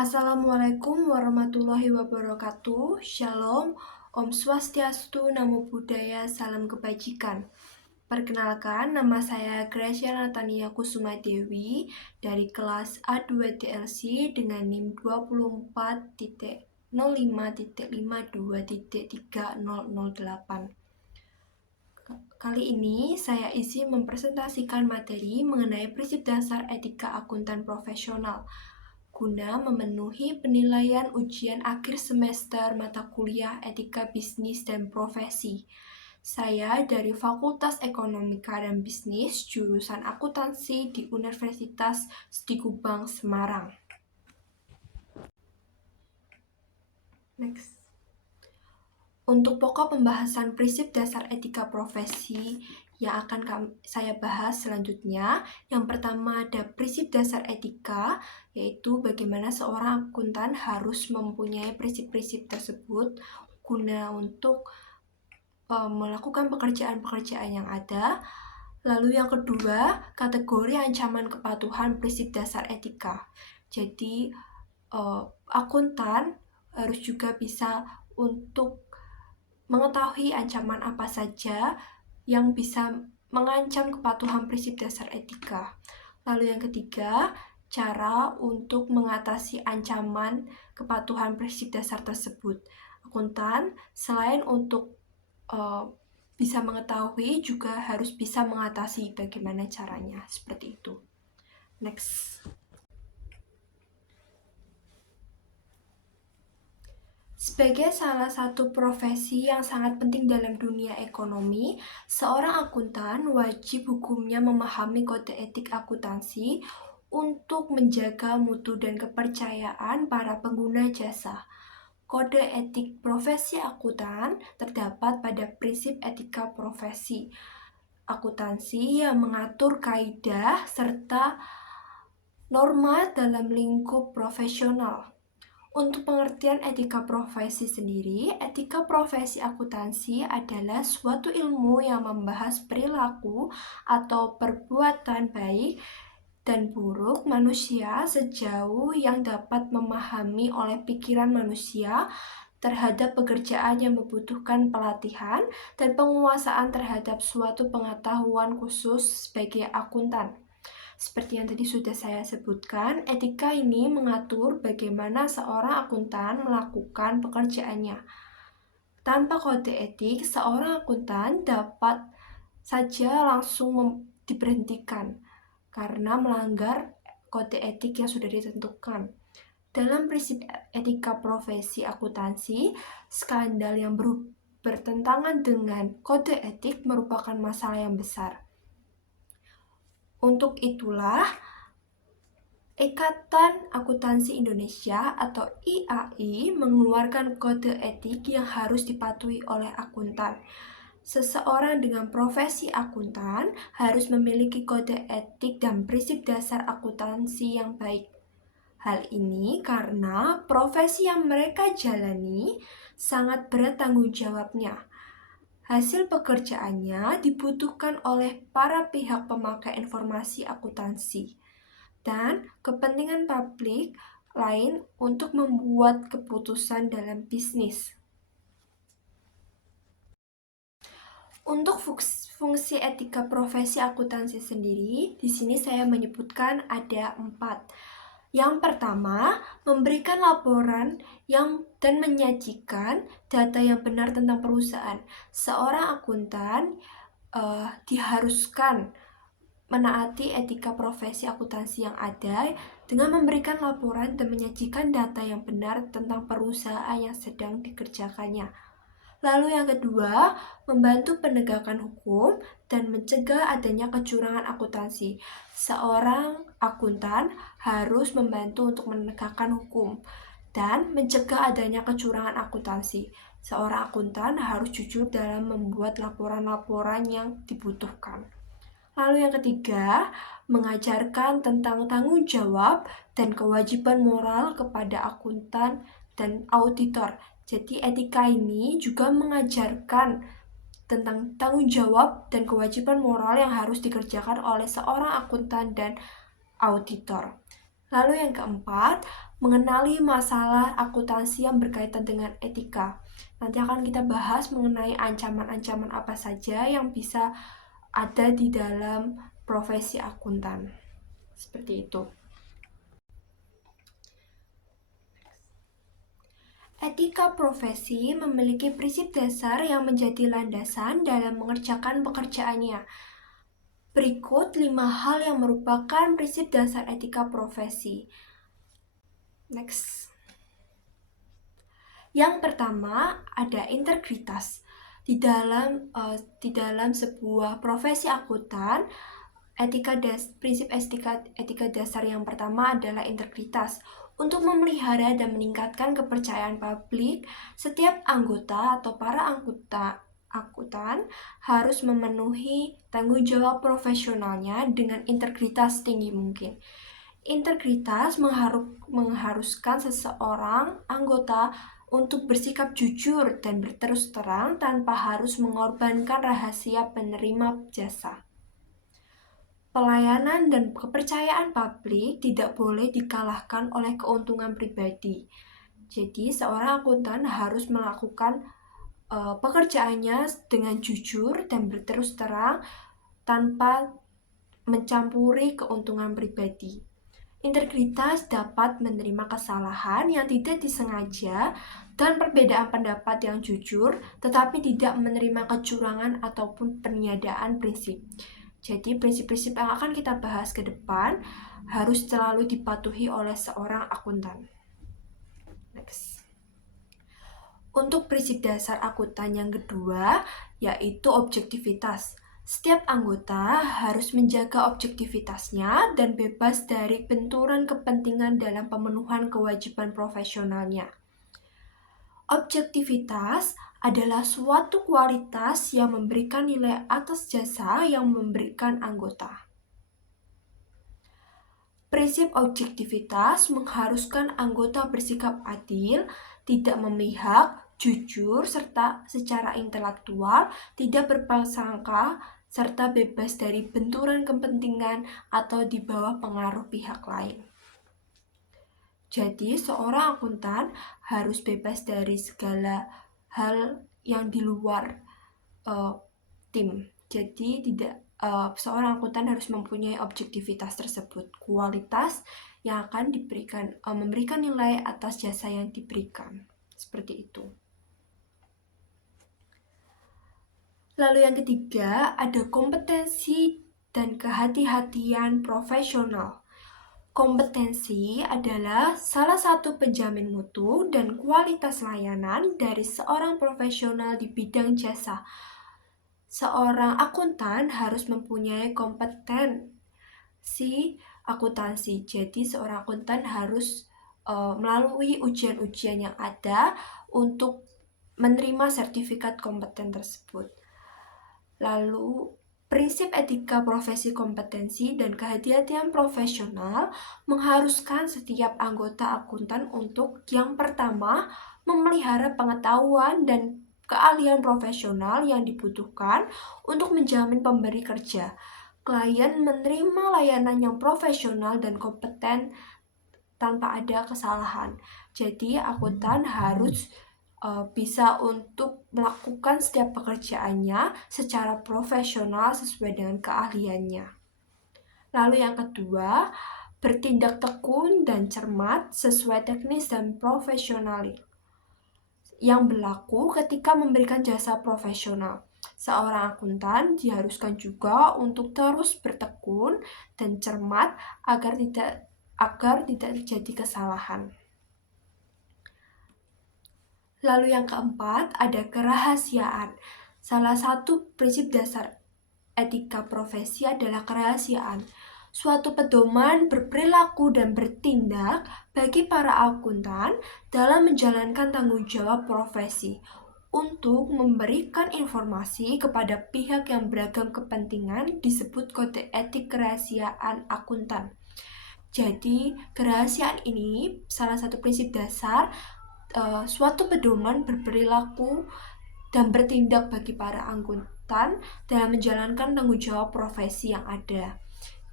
Assalamualaikum warahmatullahi wabarakatuh. Shalom, Om Swastiastu, Namo Buddhaya, Salam Kebajikan. Perkenalkan, nama saya Gracia Natania Kusuma Dewi dari kelas A2 TLC dengan NIM 24.05.52.3008. Kali ini saya izin mempresentasikan materi mengenai prinsip dasar etika akuntan profesional guna memenuhi penilaian ujian akhir semester mata kuliah Etika Bisnis dan Profesi. Saya dari Fakultas Ekonomika dan Bisnis, jurusan akuntansi di Universitas Stigubang, Semarang. Next. Untuk pokok pembahasan prinsip dasar etika profesi yang akan saya bahas selanjutnya, yang pertama ada prinsip dasar etika, yaitu bagaimana seorang akuntan harus mempunyai prinsip-prinsip tersebut guna untuk melakukan pekerjaan-pekerjaan yang ada. Lalu yang kedua, kategori ancaman kepatuhan prinsip dasar etika. Jadi, akuntan harus juga bisa untuk mengetahui ancaman apa saja yang bisa mengancam kepatuhan prinsip dasar etika. Lalu yang ketiga, cara untuk mengatasi ancaman kepatuhan prinsip dasar tersebut. Akuntan selain untuk bisa mengetahui juga harus bisa mengatasi bagaimana caranya, seperti itu. Next. Sebagai salah satu profesi yang sangat penting dalam dunia ekonomi, seorang akuntan wajib hukumnya memahami kode etik akuntansi untuk menjaga mutu dan kepercayaan para pengguna jasa. Kode etik profesi akuntan terdapat pada prinsip etika profesi akuntansi yang mengatur kaidah serta norma dalam lingkup profesional. Untuk pengertian etika profesi sendiri, etika profesi akuntansi adalah suatu ilmu yang membahas perilaku atau perbuatan baik dan buruk manusia sejauh yang dapat memahami oleh pikiran manusia terhadap pekerjaan yang membutuhkan pelatihan dan penguasaan terhadap suatu pengetahuan khusus sebagai akuntan. Seperti yang tadi sudah saya sebutkan, etika ini mengatur bagaimana seorang akuntan melakukan pekerjaannya. Tanpa kode etik, seorang akuntan dapat saja langsung diberhentikan karena melanggar kode etik yang sudah ditentukan. Dalam prinsip etika profesi akuntansi, skandal yang bertentangan dengan kode etik merupakan masalah yang besar. Untuk itulah, Ikatan Akuntansi Indonesia atau IAI mengeluarkan kode etik yang harus dipatuhi oleh akuntan. Seseorang dengan profesi akuntan harus memiliki kode etik dan prinsip dasar akuntansi yang baik. Hal ini karena profesi yang mereka jalani sangat berat tanggung jawabnya. Hasil pekerjaannya dibutuhkan oleh para pihak pemakai informasi akuntansi dan kepentingan publik lain untuk membuat keputusan dalam bisnis. Untuk fungsi etika profesi akuntansi sendiri, di sini saya menyebutkan ada 4. Yang pertama, memberikan laporan dan menyajikan data yang benar tentang perusahaan. Seorang akuntan diharuskan menaati etika profesi akuntansi yang ada dengan memberikan laporan dan menyajikan data yang benar tentang perusahaan yang sedang dikerjakannya. Lalu yang kedua, membantu penegakan hukum dan mencegah adanya kecurangan akuntansi. Seorang akuntan harus membantu untuk menegakkan hukum dan mencegah adanya kecurangan akuntansi. Seorang akuntan harus jujur dalam membuat laporan-laporan yang dibutuhkan. Lalu yang ketiga, mengajarkan tentang tanggung jawab dan kewajiban moral kepada akuntan dan auditor. Jadi etika ini juga mengajarkan tentang tanggung jawab dan kewajiban moral yang harus dikerjakan oleh seorang akuntan dan auditor. Lalu yang keempat, mengenali masalah akuntansi yang berkaitan dengan etika. Nanti akan kita bahas mengenai ancaman-ancaman apa saja yang bisa ada di dalam profesi akuntan. Seperti itu. Etika profesi memiliki prinsip dasar yang menjadi landasan dalam mengerjakan pekerjaannya. Berikut 5 hal yang merupakan prinsip dasar etika profesi. Next. Yang pertama ada integritas. Di dalam sebuah profesi akuntan, prinsip etika dasar yang pertama adalah integritas. Untuk memelihara dan meningkatkan kepercayaan publik, setiap anggota atau para akuntan harus memenuhi tanggung jawab profesionalnya dengan integritas tinggi mungkin. Integritas mengharuskan seseorang anggota untuk bersikap jujur dan berterus terang tanpa harus mengorbankan rahasia penerima jasa. Pelayanan dan kepercayaan publik tidak boleh dikalahkan oleh keuntungan pribadi. Jadi, seorang akuntan harus melakukan pekerjaannya dengan jujur dan berterus terang tanpa mencampuri keuntungan pribadi. Integritas dapat menerima kesalahan yang tidak disengaja dan perbedaan pendapat yang jujur, tetapi tidak menerima kecurangan ataupun peniadaan prinsip. Jadi prinsip-prinsip yang akan kita bahas ke depan harus selalu dipatuhi oleh seorang akuntan. Next. Untuk prinsip dasar akuntan yang kedua, yaitu objektivitas. Setiap anggota harus menjaga objektivitasnya dan bebas dari benturan kepentingan dalam pemenuhan kewajiban profesionalnya. Objektivitas adalah suatu kualitas yang memberikan nilai atas jasa yang memberikan anggota. Prinsip objektivitas mengharuskan anggota bersikap adil, tidak memihak, jujur, serta secara intelektual, tidak berprasangka, serta bebas dari benturan kepentingan atau di bawah pengaruh pihak lain. Jadi, seorang akuntan harus bebas dari segala hal yang di luar tim. Jadi, seorang akuntan harus mempunyai objektivitas tersebut, kualitas yang akan memberikan nilai atas jasa yang diberikan. Seperti itu. Lalu yang ketiga, ada kompetensi dan kehati-hatian profesional. Kompetensi adalah salah satu penjamin mutu dan kualitas layanan dari seorang profesional di bidang jasa. Seorang akuntan harus mempunyai kompetensi akuntansi. Jadi seorang akuntan harus melalui ujian-ujian yang ada untuk menerima sertifikat kompeten tersebut. Lalu prinsip etika profesi kompetensi dan kehati-hatian profesional mengharuskan setiap anggota akuntan untuk yang pertama memelihara pengetahuan dan keahlian profesional yang dibutuhkan untuk menjamin pemberi kerja. Klien menerima layanan yang profesional dan kompeten tanpa ada kesalahan. Jadi akuntan harus bisa untuk melakukan setiap pekerjaannya secara profesional sesuai dengan keahliannya. Lalu yang kedua, bertindak tekun dan cermat sesuai teknis dan profesional yang berlaku ketika memberikan jasa profesional. Seorang akuntan diharuskan juga untuk terus bertekun dan cermat agar tidak terjadi kesalahan. Lalu yang keempat, ada kerahasiaan. Salah satu prinsip dasar etika profesi adalah kerahasiaan. Suatu pedoman berperilaku dan bertindak bagi para akuntan dalam menjalankan tanggung jawab profesi untuk memberikan informasi kepada pihak yang beragam kepentingan disebut kode etik kerahasiaan akuntan. Jadi, kerahasiaan ini salah satu prinsip dasar suatu pedoman berperilaku dan bertindak bagi para akuntan dalam menjalankan tanggung jawab profesi yang ada.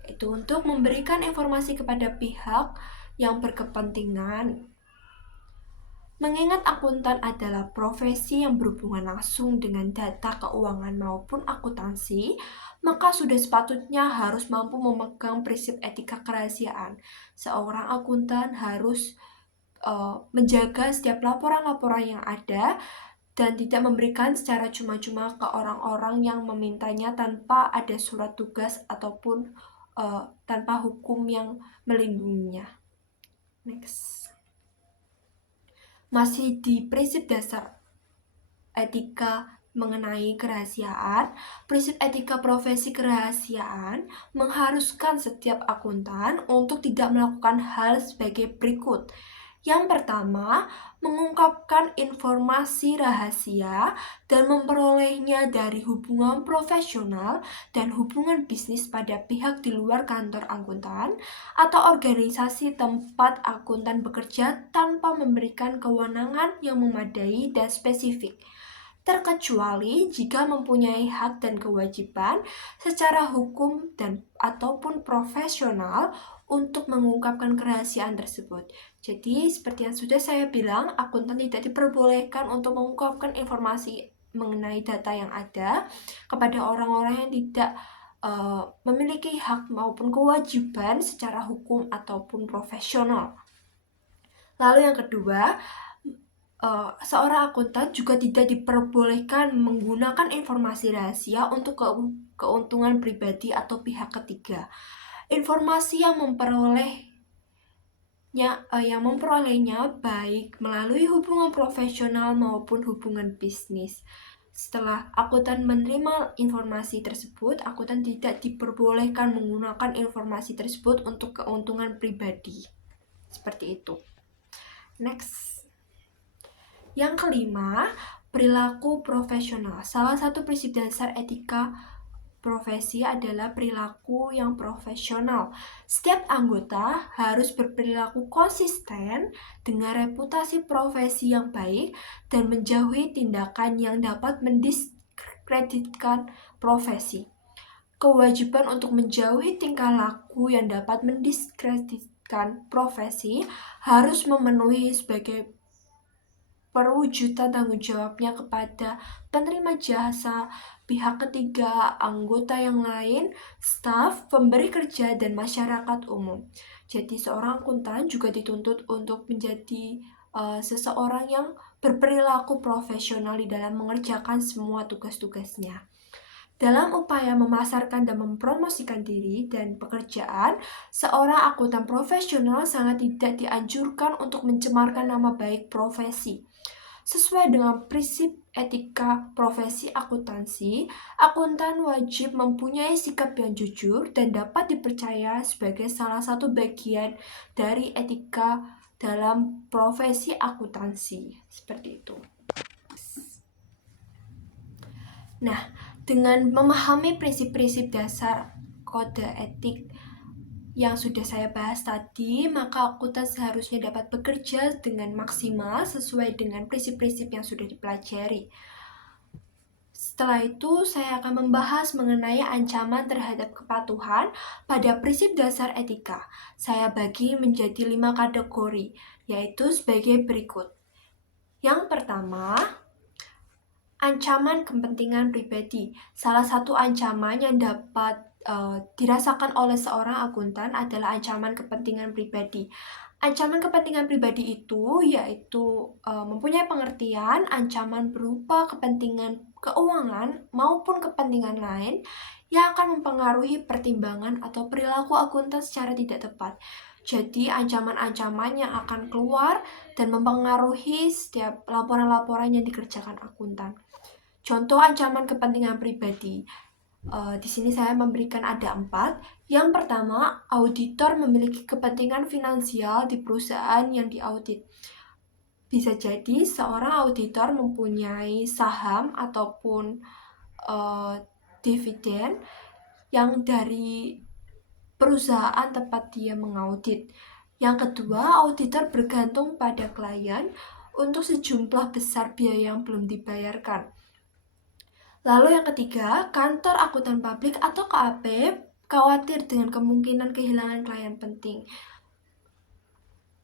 Itu untuk memberikan informasi kepada pihak yang berkepentingan. Mengingat akuntan adalah profesi yang berhubungan langsung dengan data keuangan maupun akuntansi, maka sudah sepatutnya harus mampu memegang prinsip etika kerahasiaan. Seorang akuntan harus menjaga setiap laporan-laporan yang ada dan tidak memberikan secara cuma-cuma ke orang-orang yang memintanya tanpa ada surat tugas ataupun tanpa hukum yang melindunginya. Next. Masih di prinsip dasar etika mengenai kerahasiaan, prinsip etika profesi kerahasiaan mengharuskan setiap akuntan untuk tidak melakukan hal sebagai berikut. Yang pertama, mengungkapkan informasi rahasia dan memperolehnya dari hubungan profesional dan hubungan bisnis pada pihak di luar kantor akuntan atau organisasi tempat akuntan bekerja tanpa memberikan kewenangan yang memadai dan spesifik, terkecuali jika mempunyai hak dan kewajiban secara hukum dan ataupun profesional untuk mengungkapkan kerahasiaan tersebut. Jadi, seperti yang sudah saya bilang, akuntan tidak diperbolehkan untuk mengungkapkan informasi mengenai data yang ada kepada orang-orang yang tidak memiliki hak maupun kewajiban secara hukum ataupun profesional. Lalu yang kedua, seorang akuntan juga tidak diperbolehkan menggunakan informasi rahasia untuk keuntungan pribadi atau pihak ketiga. Informasi yang memperolehnya baik melalui hubungan profesional maupun hubungan bisnis. Setelah akuntan menerima informasi tersebut, akuntan tidak diperbolehkan menggunakan informasi tersebut untuk keuntungan pribadi. Seperti itu. Next. Yang kelima, perilaku profesional. Salah satu prinsip dasar etika profesi adalah perilaku yang profesional. Setiap anggota harus berperilaku konsisten dengan reputasi profesi yang baik dan menjauhi tindakan yang dapat mendiskreditkan profesi. Kewajiban untuk menjauhi tingkah laku yang dapat mendiskreditkan profesi harus memenuhi sebagai perwujudan tanggung jawabnya kepada penerima jasa, pihak ketiga, anggota yang lain, staf, pemberi kerja, dan masyarakat umum. Jadi seorang akuntan juga dituntut untuk menjadi seseorang yang berperilaku profesional di dalam mengerjakan semua tugas-tugasnya. Dalam upaya memasarkan dan mempromosikan diri dan pekerjaan, seorang akuntan profesional sangat tidak dianjurkan untuk mencemarkan nama baik profesi. Sesuai dengan prinsip etika profesi akuntansi, akuntan wajib mempunyai sikap yang jujur dan dapat dipercaya sebagai salah satu bagian dari etika dalam profesi akuntansi. Seperti itu. Nah, dengan memahami prinsip-prinsip dasar kode etik yang sudah saya bahas tadi, maka akuntan seharusnya dapat bekerja dengan maksimal sesuai dengan prinsip-prinsip yang sudah dipelajari. Setelah itu, saya akan membahas mengenai ancaman terhadap kepatuhan pada prinsip dasar etika. Saya bagi menjadi 5 kategori, yaitu sebagai berikut. Yang pertama, ancaman kepentingan pribadi. Salah satu ancaman yang dapat dirasakan oleh seorang akuntan adalah ancaman kepentingan pribadi. Ancaman kepentingan pribadi itu yaitu mempunyai pengertian ancaman berupa kepentingan keuangan maupun kepentingan lain yang akan mempengaruhi pertimbangan atau perilaku akuntan secara tidak tepat. Jadi ancaman-ancaman yang akan keluar dan mempengaruhi setiap laporan-laporan yang dikerjakan akuntan. Contoh ancaman kepentingan pribadi. Di sini saya memberikan ada 4. Yang pertama, auditor memiliki kepentingan finansial di perusahaan yang diaudit. Bisa jadi seorang auditor mempunyai saham ataupun dividen yang dari perusahaan tempat dia mengaudit. Yang kedua, auditor bergantung pada klien untuk sejumlah besar biaya yang belum dibayarkan. Lalu yang ketiga, kantor akuntan publik atau KAP khawatir dengan kemungkinan kehilangan klien penting.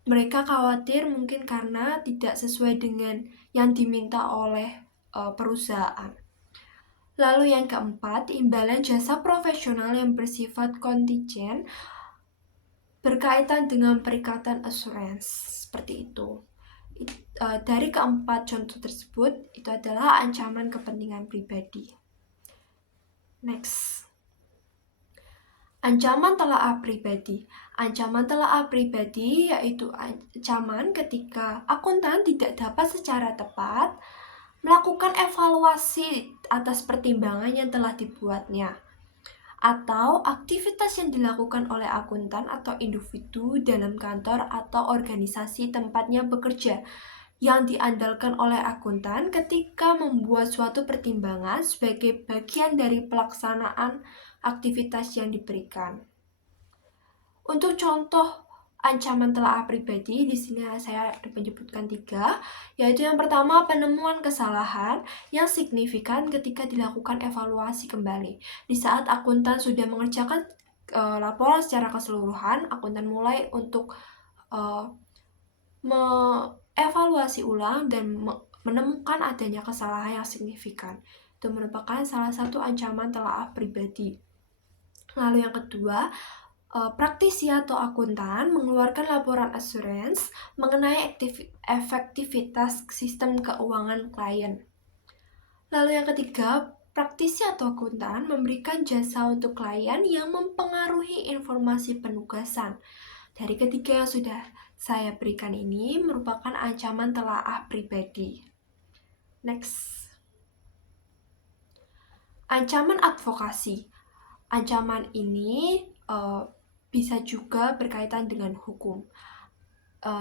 Mereka khawatir mungkin karena tidak sesuai dengan yang diminta oleh perusahaan. Lalu yang keempat, imbalan jasa profesional yang bersifat kontingent berkaitan dengan perikatan asuransi. Seperti itu. Dari keempat contoh tersebut, itu adalah ancaman kepentingan pribadi. Next. Ancaman telaah pribadi. Ancaman telaah pribadi yaitu ancaman ketika akuntan tidak dapat secara tepat melakukan evaluasi atas pertimbangan yang telah dibuatnya, atau aktivitas yang dilakukan oleh akuntan atau individu dalam kantor atau organisasi tempatnya bekerja yang diandalkan oleh akuntan ketika membuat suatu pertimbangan sebagai bagian dari pelaksanaan aktivitas yang diberikan. Untuk contoh ancaman telaah pribadi, di sini saya menyebutkan 3, yaitu yang pertama, penemuan kesalahan yang signifikan ketika dilakukan evaluasi kembali. Di saat akuntan sudah mengerjakan laporan secara keseluruhan, akuntan mulai untuk mengevaluasi ulang dan menemukan adanya kesalahan yang signifikan. Itu merupakan salah satu ancaman telaah pribadi. Lalu yang kedua, praktisi atau akuntan mengeluarkan laporan asuransi mengenai efektivitas sistem keuangan klien. Lalu yang ketiga, praktisi atau akuntan memberikan jasa untuk klien yang mempengaruhi informasi penugasan. Dari ketiga yang sudah saya berikan ini merupakan ancaman telaah pribadi. Next. Ancaman advokasi. Ancaman ini bisa juga berkaitan dengan hukum.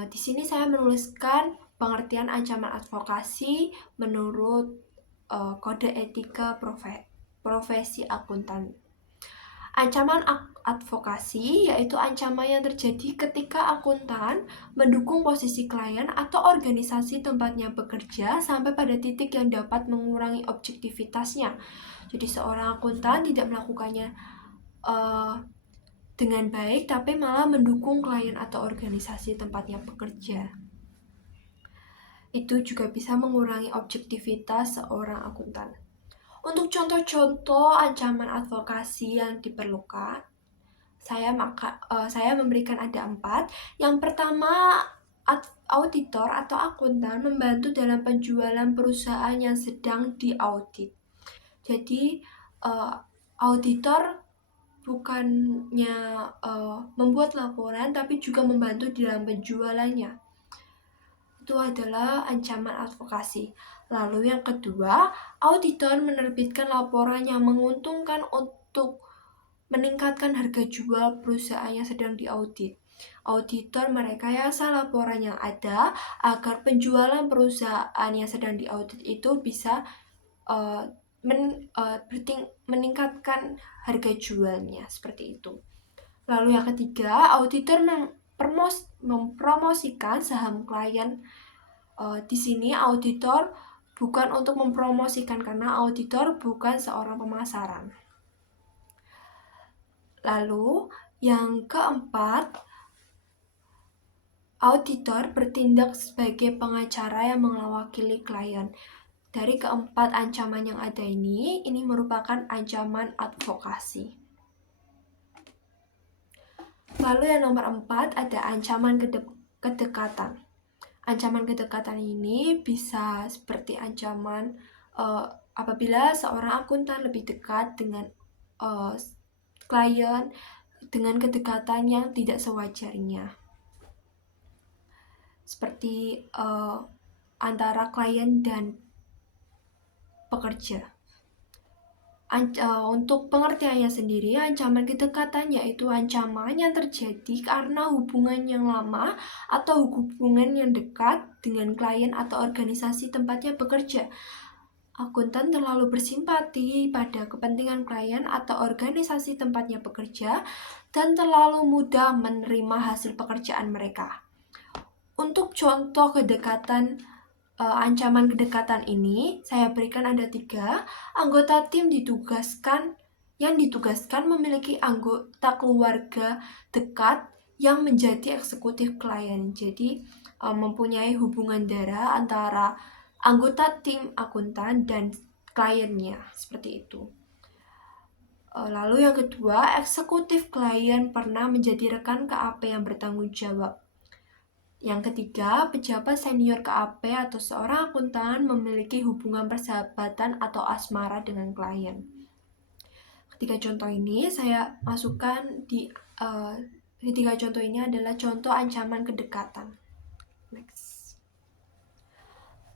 Di sini saya menuliskan pengertian ancaman advokasi menurut kode etika profesi akuntan. Ancaman advokasi yaitu ancaman yang terjadi ketika akuntan mendukung posisi klien atau organisasi tempatnya bekerja sampai pada titik yang dapat mengurangi objektivitasnya. Jadi seorang akuntan tidak melakukannya dengan baik, tapi malah mendukung klien atau organisasi tempatnya bekerja. Itu juga bisa mengurangi objektivitas seorang akuntan. Untuk contoh-contoh ancaman advokasi yang diperlukan, saya memberikan ada 4. Yang pertama, auditor atau akuntan membantu dalam penjualan perusahaan yang sedang diaudit. Jadi, auditor bukannya membuat laporan, tapi juga membantu dalam penjualannya. Itu adalah ancaman advokasi. Lalu yang kedua, auditor menerbitkan laporan yang menguntungkan untuk meningkatkan harga jual perusahaan yang sedang diaudit. Auditor merekayasa laporan yang ada agar penjualan perusahaan yang sedang diaudit itu bisa meningkatkan harga jualnya, seperti itu. Lalu yang ketiga, auditor mempromosikan saham klien. Di sini auditor bukan untuk mempromosikan karena auditor bukan seorang pemasaran. Lalu yang keempat, auditor bertindak sebagai pengacara yang mewakili klien. Dari keempat ancaman yang ada ini merupakan ancaman advokasi. Lalu yang nomor 4 ada ancaman kedekatan. Ancaman kedekatan ini bisa seperti ancaman apabila seorang akuntan lebih dekat dengan klien dengan kedekatan yang tidak sewajarnya. Seperti antara klien dan pekerja. Untuk pengertiannya sendiri, ancaman kedekatan yaitu ancaman yang terjadi karena hubungan yang lama atau hubungan yang dekat dengan klien atau organisasi tempatnya bekerja. Akuntan terlalu bersimpati pada kepentingan klien atau organisasi tempatnya bekerja dan terlalu mudah menerima hasil pekerjaan mereka. Untuk contoh ancaman kedekatan ini, saya berikan ada 3. Anggota tim ditugaskan yang ditugaskan memiliki anggota keluarga dekat yang menjadi eksekutif klien. Jadi mempunyai hubungan darah antara anggota tim akuntan dan kliennya, seperti itu. Lalu yang kedua, eksekutif klien pernah menjadi rekan KAP yang bertanggung jawab. Yang ketiga, pejabat senior KAP atau seorang akuntan memiliki hubungan persahabatan atau asmara dengan klien. Ketiga contoh ini saya masukkan ketiga contoh ini adalah contoh ancaman kedekatan. Next.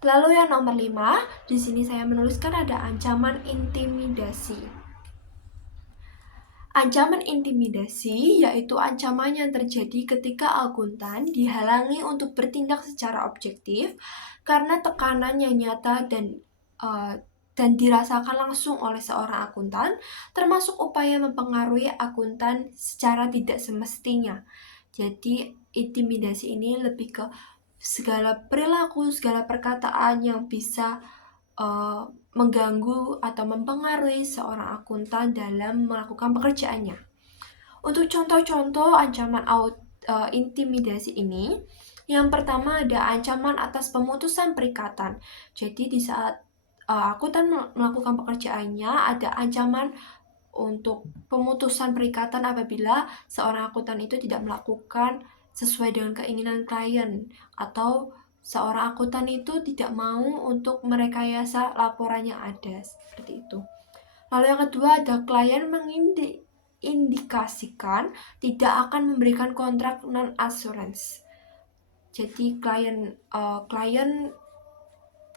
Lalu yang nomor 5, di sini saya menuliskan ada ancaman intimidasi. Ancaman intimidasi yaitu ancaman yang terjadi ketika akuntan dihalangi untuk bertindak secara objektif karena tekanan yang nyata dan dirasakan langsung oleh seorang akuntan, termasuk upaya mempengaruhi akuntan secara tidak semestinya. Jadi intimidasi ini lebih ke segala perilaku, segala perkataan yang bisa mengganggu atau mempengaruhi seorang akuntan dalam melakukan pekerjaannya. Untuk contoh-contoh ancaman intimidasi ini, yang pertama ada ancaman atas pemutusan perikatan. Jadi di saat akuntan melakukan pekerjaannya, ada ancaman untuk pemutusan perikatan apabila seorang akuntan itu tidak melakukan sesuai dengan keinginan klien, atau seorang akuntan itu tidak mau untuk merekayasa laporan yang ada, seperti itu. Lalu yang kedua ada klien mengindikasikan tidak akan memberikan kontrak non-assurance. Jadi klien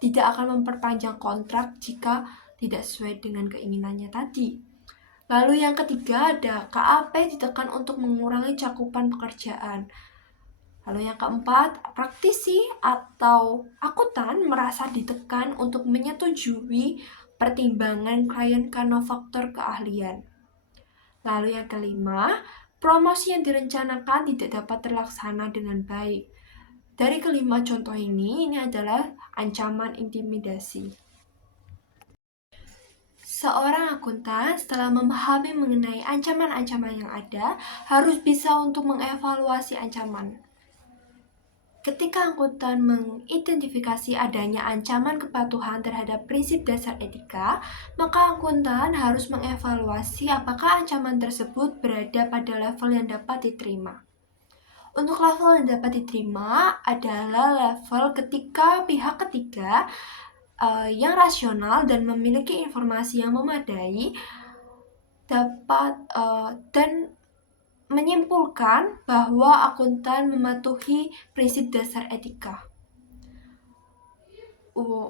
tidak akan memperpanjang kontrak jika tidak sesuai dengan keinginannya tadi. Lalu yang ketiga ada KAP ditekan untuk mengurangi cakupan pekerjaan. Lalu yang keempat, praktisi atau akuntan merasa ditekan untuk menyetujui pertimbangan klien karena faktor keahlian. Lalu yang kelima, promosi yang direncanakan tidak dapat terlaksana dengan baik. Dari kelima contoh ini adalah ancaman intimidasi. Seorang akuntan setelah memahami mengenai ancaman-ancaman yang ada, harus bisa untuk mengevaluasi ancaman. Ketika akuntan mengidentifikasi adanya ancaman kepatuhan terhadap prinsip dasar etika, maka akuntan harus mengevaluasi apakah ancaman tersebut berada pada level yang dapat diterima. Untuk level yang dapat diterima adalah level ketika pihak ketiga yang rasional dan memiliki informasi yang memadai dapat dan menyimpulkan bahwa akuntan mematuhi prinsip dasar etika.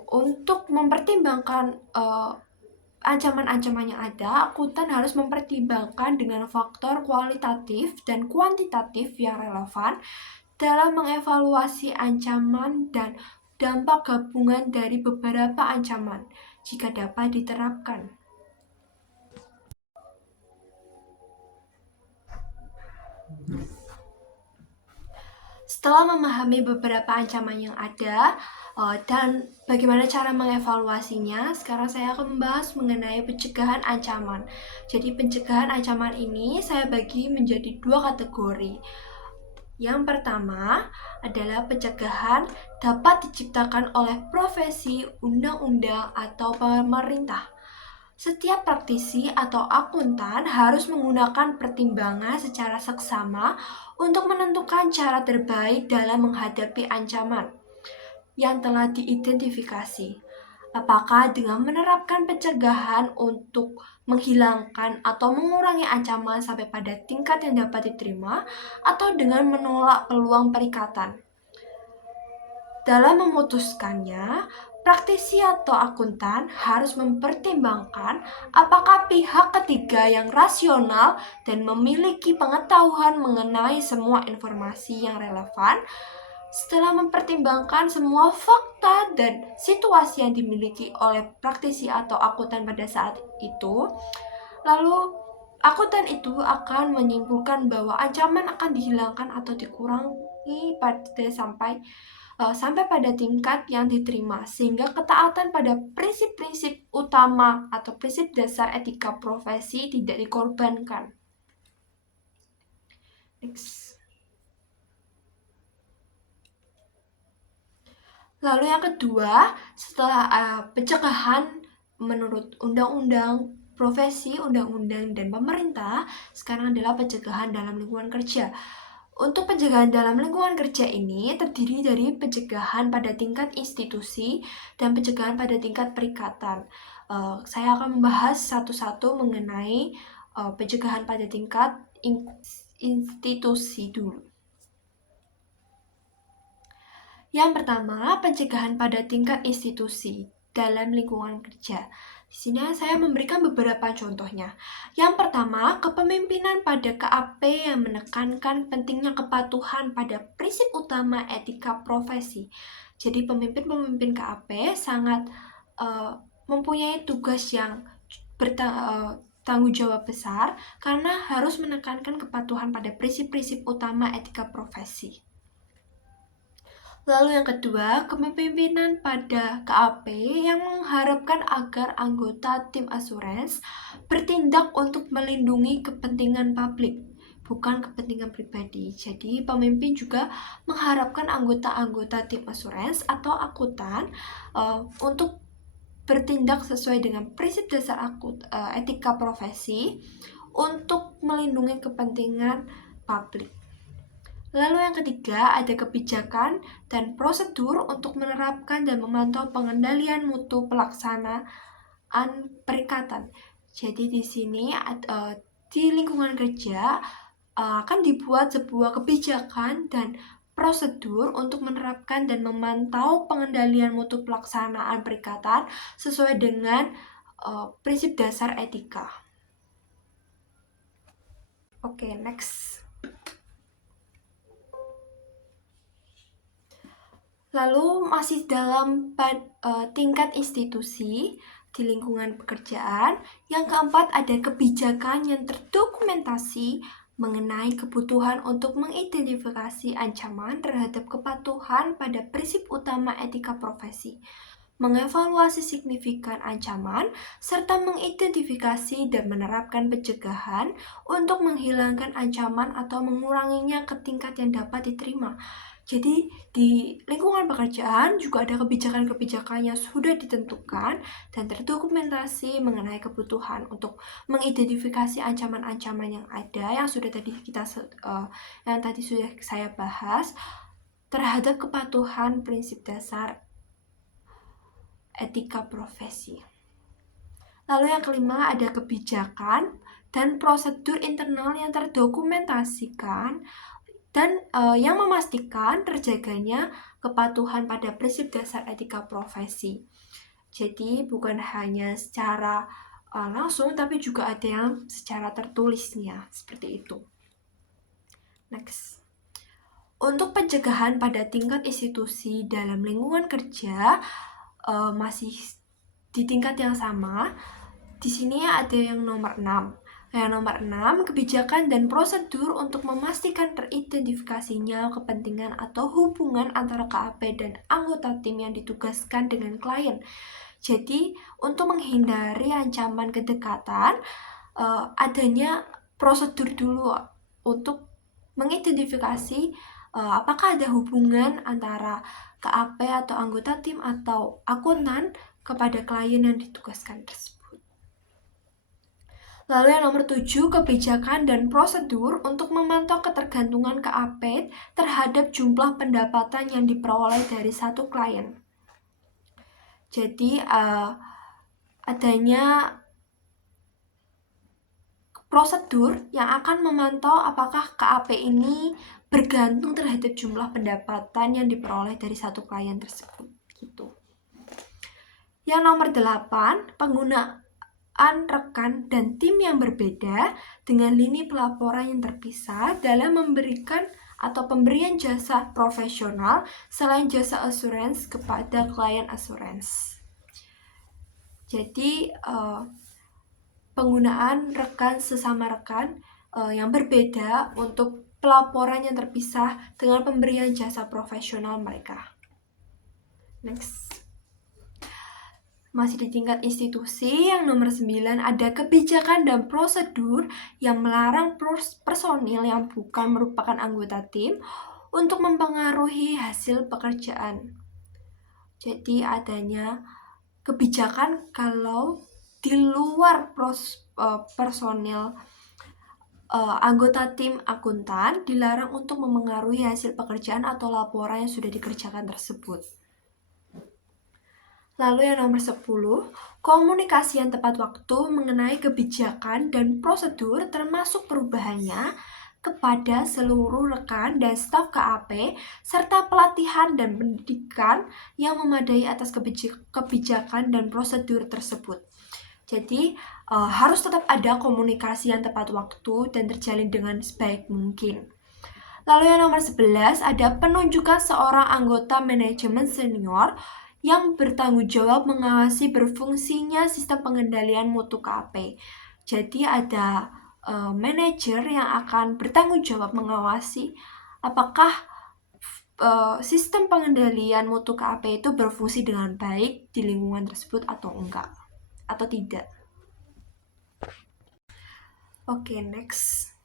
Untuk mempertimbangkan ancaman-ancaman yang ada, akuntan harus mempertimbangkan dengan faktor kualitatif dan kuantitatif yang relevan dalam mengevaluasi ancaman dan dampak gabungan dari beberapa ancaman jika dapat diterapkan. Setelah memahami beberapa ancaman yang ada dan bagaimana cara mengevaluasinya, sekarang saya akan membahas mengenai pencegahan ancaman. Jadi pencegahan ancaman ini saya bagi menjadi dua kategori. Yang pertama adalah pencegahan dapat diciptakan oleh profesi, undang-undang, atau pemerintah. Setiap praktisi atau akuntan harus menggunakan pertimbangan secara seksama untuk menentukan cara terbaik dalam menghadapi ancaman yang telah diidentifikasi. Apakah dengan menerapkan pencegahan untuk menghilangkan atau mengurangi ancaman sampai pada tingkat yang dapat diterima, atau dengan menolak peluang perikatan. Dalam memutuskannya, praktisi atau akuntan harus mempertimbangkan apakah pihak ketiga yang rasional dan memiliki pengetahuan mengenai semua informasi yang relevan. Setelah mempertimbangkan semua fakta dan situasi yang dimiliki oleh praktisi atau akuntan pada saat itu, lalu akuntan itu akan menyimpulkan bahwa ancaman akan dihilangkan atau dikurangi sampai pada tingkat yang diterima, sehingga ketaatan pada prinsip-prinsip utama atau prinsip dasar etika profesi tidak dikorbankan. Next. Lalu yang kedua, setelah pencegahan menurut undang-undang profesi, undang-undang dan pemerintah, sekarang adalah pencegahan dalam lingkungan kerja. Untuk pencegahan dalam lingkungan kerja ini terdiri dari pencegahan pada tingkat institusi dan pencegahan pada tingkat perikatan. Saya akan membahas satu-satu mengenai pencegahan pada tingkat institusi dulu. Yang pertama, pencegahan pada tingkat institusi dalam lingkungan kerja. Di sini saya memberikan beberapa contohnya. Yang pertama, kepemimpinan pada KAP yang menekankan pentingnya kepatuhan pada prinsip utama etika profesi. Jadi pemimpin-pemimpin KAP sangat mempunyai tugas yang tanggung jawab besar karena harus menekankan kepatuhan pada prinsip-prinsip utama etika profesi. Lalu yang kedua, kepemimpinan pada KAP yang mengharapkan agar anggota tim asuransi bertindak untuk melindungi kepentingan publik, bukan kepentingan pribadi. Jadi, pemimpin juga mengharapkan anggota-anggota tim asuransi atau akuntan untuk bertindak sesuai dengan prinsip dasar etika profesi untuk melindungi kepentingan publik. Lalu yang ketiga, ada kebijakan dan prosedur untuk menerapkan dan memantau pengendalian mutu pelaksanaan perikatan. Jadi di sini di lingkungan kerja akan dibuat sebuah kebijakan dan prosedur untuk menerapkan dan memantau pengendalian mutu pelaksanaan perikatan sesuai dengan prinsip dasar etika. Oke, next. Lalu masih dalam tingkat institusi di lingkungan pekerjaan, yang keempat ada kebijakan yang terdokumentasi mengenai kebutuhan untuk mengidentifikasi ancaman terhadap kepatuhan pada prinsip utama etika profesi, mengevaluasi signifikan ancaman, serta mengidentifikasi dan menerapkan pencegahan untuk menghilangkan ancaman atau menguranginya ke tingkat yang dapat diterima. Jadi di lingkungan pekerjaan juga ada kebijakan-kebijakan yang sudah ditentukan dan terdokumentasi mengenai kebutuhan untuk mengidentifikasi ancaman-ancaman yang ada yang tadi sudah saya bahas terhadap kepatuhan prinsip dasar etika profesi. Lalu yang kelima ada kebijakan dan prosedur internal yang terdokumentasikan dan yang memastikan terjaganya kepatuhan pada prinsip dasar etika profesi. Jadi bukan hanya secara langsung, tapi juga ada yang secara tertulisnya, seperti itu. Next. Untuk pencegahan pada tingkat institusi dalam lingkungan kerja masih di tingkat yang sama. Di sini ada yang nomor 6. Yang nomor 6, kebijakan dan prosedur untuk memastikan teridentifikasinya kepentingan atau hubungan antara KAP dan anggota tim yang ditugaskan dengan klien. Jadi, untuk menghindari ancaman kedekatan, adanya prosedur dulu untuk mengidentifikasi apakah ada hubungan antara KAP atau anggota tim atau akuntan kepada klien yang ditugaskan tersebut. Lalu yang nomor 7, kebijakan dan prosedur untuk memantau ketergantungan KAP terhadap jumlah pendapatan yang diperoleh dari satu klien. Jadi adanya prosedur yang akan memantau apakah KAP ini bergantung terhadap jumlah pendapatan yang diperoleh dari satu klien tersebut. Gitu. Yang nomor 8, penggunaan rekan dan tim yang berbeda dengan lini pelaporan yang terpisah dalam memberikan atau pemberian jasa profesional selain jasa asuransi kepada klien asuransi. Jadi penggunaan rekan sesama rekan yang berbeda untuk pelaporan yang terpisah dengan pemberian jasa profesional mereka. Next. Masih di tingkat institusi, yang nomor 9 ada kebijakan dan prosedur yang melarang personil yang bukan merupakan anggota tim untuk mempengaruhi hasil pekerjaan. Jadi adanya kebijakan kalau di luar personil anggota tim akuntan dilarang untuk memengaruhi hasil pekerjaan atau laporan yang sudah dikerjakan tersebut. Lalu yang nomor 10, komunikasi yang tepat waktu mengenai kebijakan dan prosedur termasuk perubahannya kepada seluruh rekan dan staf KAP serta pelatihan dan pendidikan yang memadai atas kebijakan dan prosedur tersebut. Jadi harus tetap ada komunikasi yang tepat waktu dan terjalin dengan sebaik mungkin. Lalu yang nomor 11 ada penunjukan seorang anggota manajemen senior yang bertanggung jawab mengawasi berfungsinya sistem pengendalian mutu KAP. Jadi ada manajer yang akan bertanggung jawab mengawasi apakah sistem pengendalian mutu KAP itu berfungsi dengan baik di lingkungan tersebut atau enggak, atau tidak. Oke, next.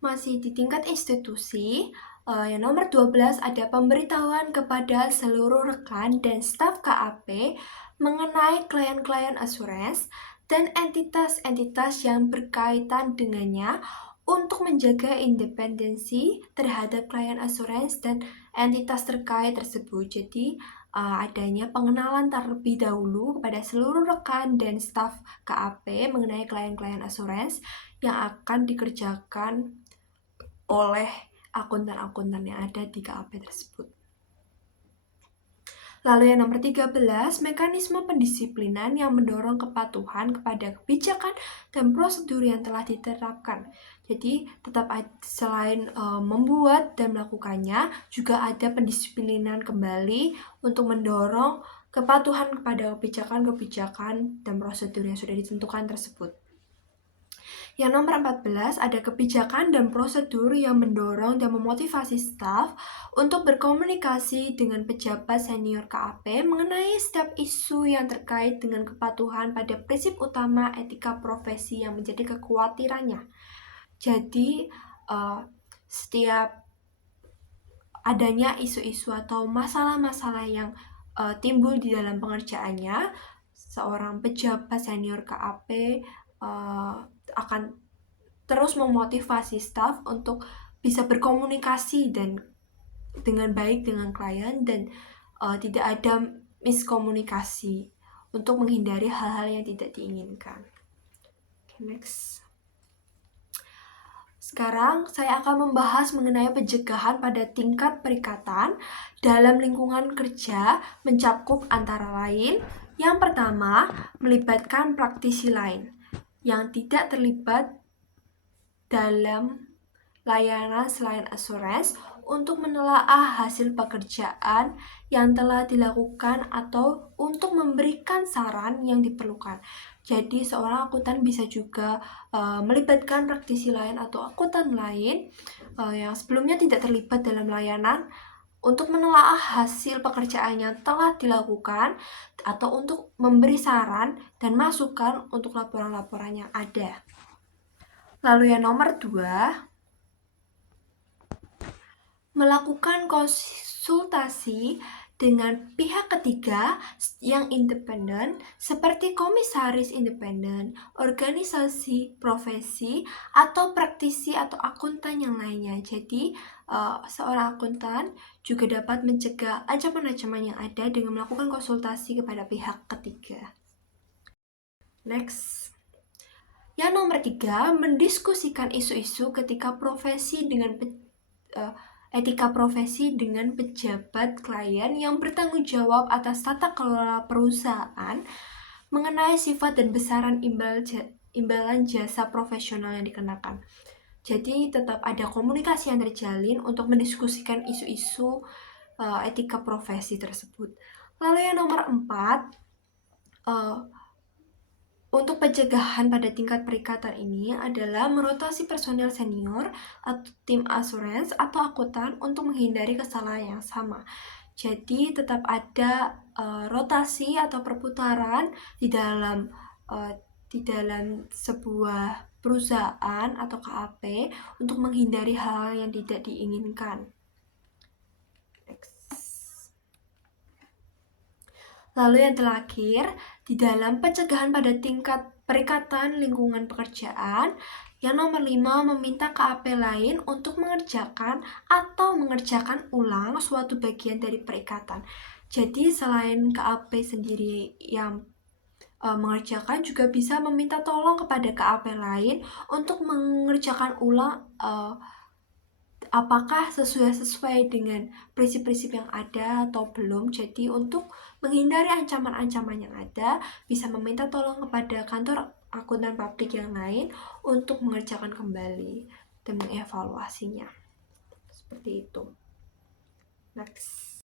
Masih di tingkat institusi, yang nomor 12 ada pemberitahuan kepada seluruh rekan dan staf KAP mengenai klien-klien asuransi dan entitas-entitas yang berkaitan dengannya untuk menjaga independensi terhadap klien asuransi dan entitas terkait tersebut. Jadi, adanya pengenalan terlebih dahulu kepada seluruh rekan dan staf KAP mengenai klien-klien asuransi yang akan dikerjakan oleh akuntan-akuntan yang ada di KAP tersebut. Lalu yang nomor 13, mekanisme pendisiplinan yang mendorong kepatuhan kepada kebijakan dan prosedur yang telah diterapkan. Jadi tetap selain membuat dan melakukannya, juga ada pendisiplinan kembali untuk mendorong kepatuhan kepada kebijakan-kebijakan dan prosedur yang sudah ditentukan tersebut. Yang nomor 14 ada kebijakan dan prosedur yang mendorong dan memotivasi staf untuk berkomunikasi dengan pejabat senior KAP mengenai setiap isu yang terkait dengan kepatuhan pada prinsip utama etika profesi yang menjadi kekhawatirannya. Jadi, setiap adanya isu-isu atau masalah-masalah yang timbul di dalam pengerjaannya, seorang pejabat senior KAP akan terus memotivasi staf untuk bisa berkomunikasi dan dengan baik dengan klien dan tidak ada miskomunikasi untuk menghindari hal-hal yang tidak diinginkan. Okay, next. Sekarang saya akan membahas mengenai pencegahan pada tingkat perikatan dalam lingkungan kerja mencakup antara lain. Yang pertama, melibatkan praktisi lain yang tidak terlibat dalam layanan selain asuransi untuk menelaah hasil pekerjaan yang telah dilakukan atau untuk memberikan saran yang diperlukan. Jadi seorang akuntan bisa juga melibatkan praktisi lain atau akuntan lain yang sebelumnya tidak terlibat dalam layanan untuk menelaah hasil pekerjaan yang telah dilakukan atau untuk memberi saran dan masukan untuk laporan-laporan yang ada. Lalu yang nomor 2, melakukan konsultasi dengan pihak ketiga yang independen seperti komisaris independen, organisasi profesi, atau praktisi atau akuntan yang lainnya. Jadi, seorang akuntan juga dapat mencegah ancaman-ancaman yang ada dengan melakukan konsultasi kepada pihak ketiga. Next. Yang nomor 3, mendiskusikan isu-isu ketika profesi dengan etika profesi dengan pejabat klien yang bertanggung jawab atas tata kelola perusahaan mengenai sifat dan besaran imbalan jasa profesional yang dikenakan. Jadi tetap ada komunikasi yang terjalin untuk mendiskusikan isu-isu etika profesi tersebut. Lalu yang nomor 4, Untuk pencegahan pada tingkat perikatan ini adalah merotasi personil senior atau tim asuransi atau akuntan untuk menghindari kesalahan yang sama. Jadi tetap ada rotasi atau perputaran uh, di dalam sebuah perusahaan atau KAP untuk menghindari hal yang tidak diinginkan. Lalu yang terakhir, di dalam pencegahan pada tingkat perikatan lingkungan pekerjaan, yang nomor 5 meminta KAP lain untuk mengerjakan atau mengerjakan ulang suatu bagian dari perikatan. Jadi selain KAP sendiri yang mengerjakan, juga bisa meminta tolong kepada KAP lain untuk mengerjakan ulang apakah sesuai dengan prinsip-prinsip yang ada atau belum. Jadi untuk menghindari ancaman-ancaman yang ada, bisa meminta tolong kepada kantor akuntan publik yang lain untuk mengerjakan kembali dan mengevaluasinya. Seperti itu. Next.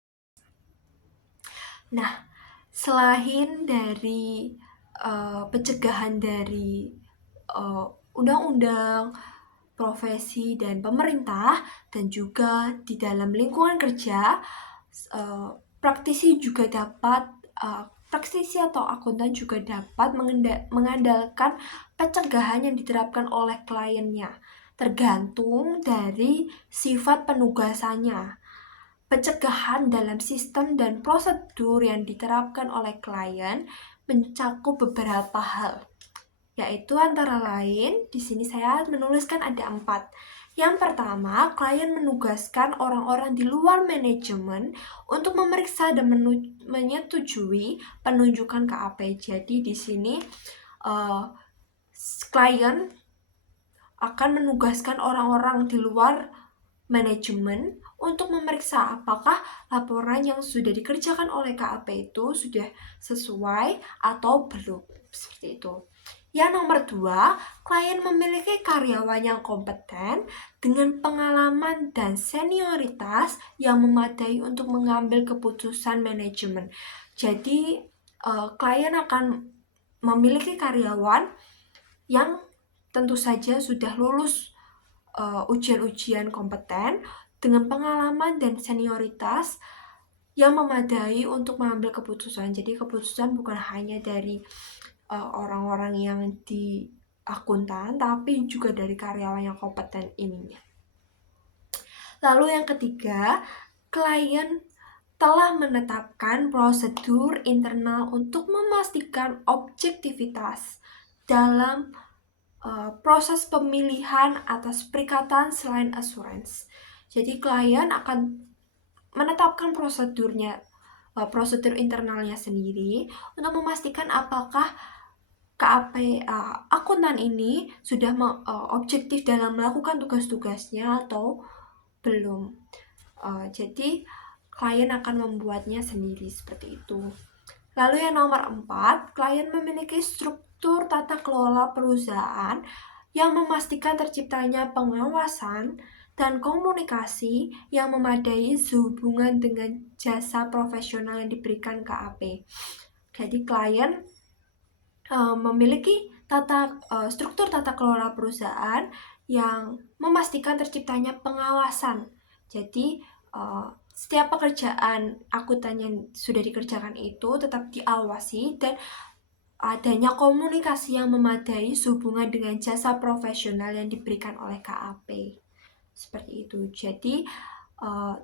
Nah, selain dari pencegahan dari undang-undang, profesi, dan pemerintah, dan juga di dalam lingkungan kerja, praktisi atau akuntan juga dapat mengandalkan pencegahan yang diterapkan oleh kliennya, tergantung dari sifat penugasannya. Pencegahan dalam sistem dan prosedur yang diterapkan oleh klien mencakup beberapa hal, yaitu antara lain, di sini saya menuliskan ada 4. Yang pertama, klien menugaskan orang-orang di luar manajemen untuk memeriksa dan menyetujui penunjukan KAP. Jadi di sini klien akan menugaskan orang-orang di luar manajemen untuk memeriksa apakah laporan yang sudah dikerjakan oleh KAP itu sudah sesuai atau belum. Seperti itu. Yang nomor 2, klien memiliki karyawan yang kompeten dengan pengalaman dan senioritas yang memadai untuk mengambil keputusan manajemen. Jadi, klien akan memiliki karyawan yang tentu saja sudah lulus ujian-ujian kompeten dengan pengalaman dan senioritas yang memadai untuk mengambil keputusan. Jadi keputusan bukan hanya dari orang-orang yang di akuntan, tapi juga dari karyawan yang kompeten ini. Lalu yang ketiga, klien telah menetapkan prosedur internal untuk memastikan objektivitas dalam proses pemilihan atas perikatan selain asuransi. Jadi klien akan menetapkan prosedur internalnya sendiri untuk memastikan apakah KAP akuntan ini sudah objektif dalam melakukan tugas-tugasnya atau belum. Jadi klien akan membuatnya sendiri seperti itu. Lalu yang nomor 4, klien memiliki struktur tata kelola perusahaan yang memastikan terciptanya pengawasan dan komunikasi yang memadai sehubungan dengan jasa profesional yang diberikan KAP. Jadi klien memiliki struktur tata kelola perusahaan yang memastikan terciptanya pengawasan. Jadi setiap pekerjaan akuntan yang sudah dikerjakan itu tetap diawasi dan adanya komunikasi yang memadai sehubungan dengan jasa profesional yang diberikan oleh KAP. Seperti itu. Jadi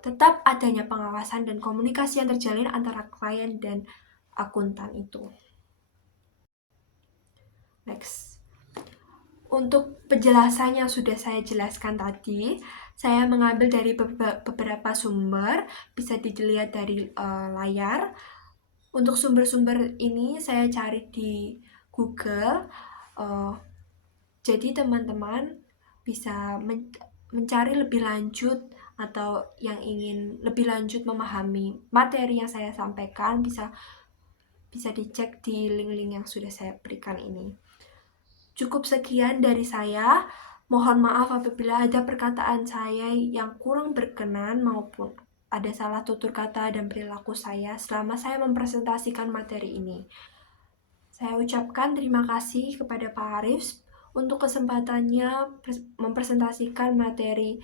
tetap adanya pengawasan dan komunikasi yang terjalin antara klien dan akuntan itu. Next. Untuk penjelasan yang sudah saya jelaskan tadi, saya mengambil dari beberapa sumber, bisa dilihat dari layar. Untuk sumber-sumber ini saya cari di Google. Jadi teman-teman bisa mencari lebih lanjut atau yang ingin lebih lanjut memahami materi yang saya sampaikan, bisa dicek di link-link yang sudah saya berikan ini. Cukup sekian dari saya. Mohon maaf apabila ada perkataan saya yang kurang berkenan maupun ada salah tutur kata dan perilaku saya selama saya mempresentasikan materi ini. Saya ucapkan terima kasih kepada Pak Arif untuk kesempatannya mempresentasikan materi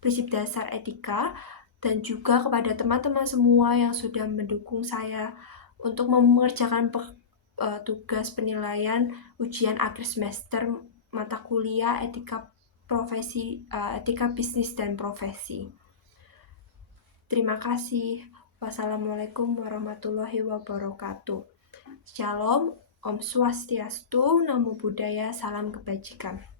prinsip dasar etika, dan juga kepada teman-teman semua yang sudah mendukung saya untuk mengerjakan tugas penilaian ujian akhir semester mata kuliah etika bisnis dan profesi. Terima kasih. Wassalamualaikum warahmatullahi wabarakatuh. Shalom, Om Swastiastu, Namo Buddhaya, salam kebajikan.